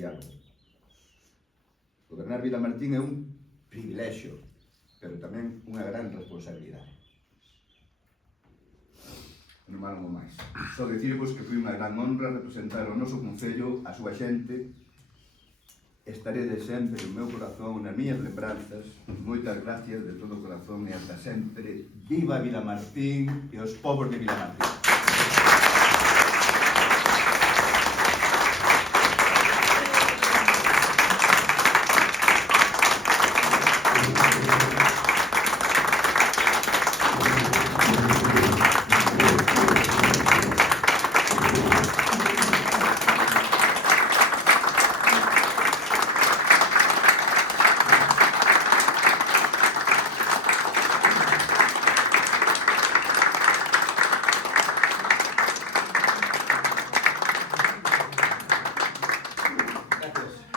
diálogo. Gobernar Vilamartín é un privilexio, pero tamén unha gran responsabilidade. Non malo máis. Só dicirvos que foi unha gran honra representar o noso concello, a súa xente. Estaré de sempre no meu corazón, nas miñas lembranzas. Moitas gracias de todo o corazón e hasta sempre. Viva Vilamartín e os povos de Vilamartín. Gracias.